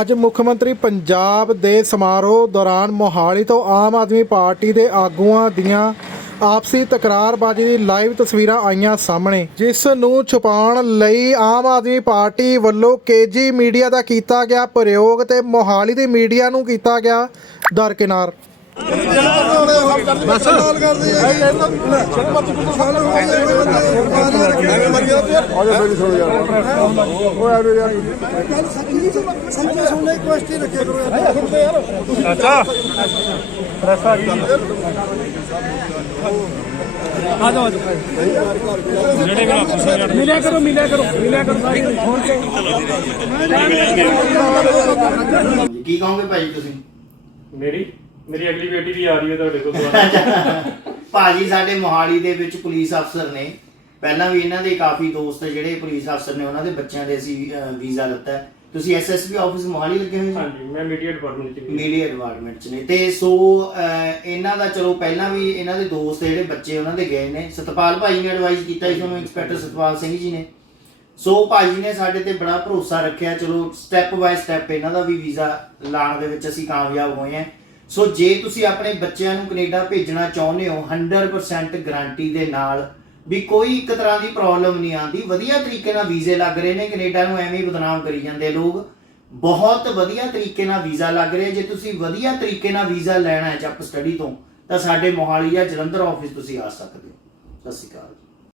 ਅੱਜ ਮੁੱਖ ਮੰਤਰੀ ਪੰਜਾਬ ਦੇ ਸਮਾਰੋਹ ਦੌਰਾਨ ਮੋਹਾਲੀ ਤੋਂ ਆਮ ਆਦਮੀ ਪਾਰਟੀ ਦੇ ਆਗੂਆਂ ਦੀਆਂ ਆਪਸੀ ਤਕਰਾਰਬਾਜ਼ੀ ਦੀ ਲਾਈਵ ਤਸਵੀਰਾਂ ਆਈਆਂ ਸਾਹਮਣੇ, ਜਿਸ ਨੂੰ ਛੁਪਾਉਣ ਲਈ ਆਮ ਆਦਮੀ ਪਾਰਟੀ ਵੱਲੋਂ ਕੇਜੀ ਮੀਡੀਆ ਦਾ ਕੀਤਾ ਗਿਆ ਪ੍ਰਯੋਗ ਤੇ ਮੋਹਾਲੀ ਦੀ ਮੀਡੀਆ ਨੂੰ ਕੀਤਾ ਗਿਆ ਦਰਕਿਨਾਰ। ਸੰਜੇ ਸੁਣਨੇ ਕੁਐਸਟੀ ਰੱਖਿਆ। ਕਰੋ ਯਾਰ। ਅੱਛਾ। ਪ੍ਰੈਸ ਆ ਗਈ। ਆ ਜਾਓ ਆ ਜਾਓ। ਜਿਹੜੇ ਮੇਰਾ ਅਫਸਰ ਜੜ ਮਿਲਿਆ ਕਰੋ ਮਿਲਿਆ ਕਰੋ ਮਿਲਿਆ ਕਰੋ। ਸਾਰੀ ਫੋਨ ਤੇ ਕੀ ਕਹੋਗੇ ਭਾਈ ਤੁਸੀਂ? ਮੇਰੀ? ਮੇਰੀ ਅਗਲੀ ਬੇਟੀ ਵੀ ਆ ਰਹੀ ਹੈ ਤੁਹਾਡੇ ਕੋਲ ਭਾਜੀ ਸਾਡੇ ਮੋਹਾਲੀ ਦੇ ਵਿੱਚ ਪੁਲਿਸ ਅਫਸਰ ਨੇ ਪਹਿਲਾਂ ਵੀ ਇਹਨਾਂ ਦੇ ਕਾਫੀ ਦੋਸਤ ਜਿਹੜੇ ਪੁਲਿਸ ਅਫਸਰ ਨੇ ਉਹਨਾਂ ਦੇ ਬੱਚਿਆਂ ਦੇ ਅਸੀਂ ਵੀਜ਼ਾ ਲਿੱਤਾ ਹੈ। ਤੁਸੀਂ ਐਸਐਸਪੀ ਆਫਿਸ ਮੋਹਾਲੀ ਲੱਗੇ ਹੋਏ ਹਾਂਜੀ ਮੈਂ ਮੀਡੀਆ ਡਿਪਾਰਟਮੈਂਟ ਚ ਮੀਡੀਆ ਡਿਪਾਰਟਮੈਂਟ ਚ ਨੇ। ਤੇ ਸੋ ਇਹਨਾਂ ਦਾ ਚਲੋ ਪਹਿਲਾਂ ਵੀ ਇਹਨਾਂ ਦੇ ਦੋਸਤ ਜਿਹੜੇ ਬੱਚੇ ਉਹਨਾਂ ਦੇ ਗਏ ਨੇ। ਸਤਪਾਲ ਭਾਈ ਨੇ ਐਡਵਾਈਸ ਕੀਤਾ ਇਸ ਨੂੰ ਇੰਸਪੈਕਟਰ ਸਤਪਾਲ ਸਿੰਘ ਜੀ ਨੇ। ਸੋ ਭਾਜੀ ਨੇ ਸਾਡੇ ਤੇ ਬੜਾ ਭਰੋਸਾ ਰੱਖਿਆ। ਚਲੋ ਸਟੈਪ ਬਾਏ ਸਟੈਪ ਇਹਨਾਂ ਦਾ ਵੀ ਵੀਜ਼ਾ ਲਾਣ ਦੇ ਵਿੱਚ ਅਸੀਂ ਕਾਮਯਾਬ ਹੋਏ ਹਾਂ। ਸੋ ਜੇ ਤੁਸੀਂ ਆਪਣੇ ਬੱਚਿਆਂ ਨੂੰ ਕੈਨੇਡਾ ਭੇਜਣਾ ਚਾਹੁੰਦੇ ਹੋ 100% ਗਾਰੰਟੀ ਦੇ ਨਾਲ ਵੀ ਕੋਈ ਇੱਕ ਤਰ੍ਹਾਂ ਦੀ ਪ੍ਰੋਬਲਮ ਨਹੀਂ ਆਂਦੀ ਵਧੀਆ ਤਰੀਕੇ ਨਾਲ ਵੀਜ਼ੇ ਲੱਗ ਰਹੇ ਨੇ, ਕੈਨੇਡਾ ਨੂੰ ਐਵੇਂ ਹੀ ਬਦਨਾਮ ਕਰੀ ਜਾਂਦੇ ਲੋਕ। ਬਹੁਤ ਵਧੀਆ ਤਰੀਕੇ ਨਾਲ ਵੀਜ਼ਾ ਲੱਗ ਰਿਹਾ। ਜੇ ਤੁਸੀਂ ਵਧੀਆ ਤਰੀਕੇ ਨਾਲ ਵੀਜ਼ਾ ਲੈਣਾ ਹੈ ਜੱਪ ਸਟੱਡੀ ਤੋਂ, ਤਾਂ ਸਾਡੇ ਮੋਹਾਲੀ ਜਾਂ ਜਲੰਧਰ ਆਫਿਸ ਤੁਸੀਂ ਆ ਸਕਦੇ ਹੋ। ਸਤਿ ਸ਼੍ਰੀ ਅਕਾਲ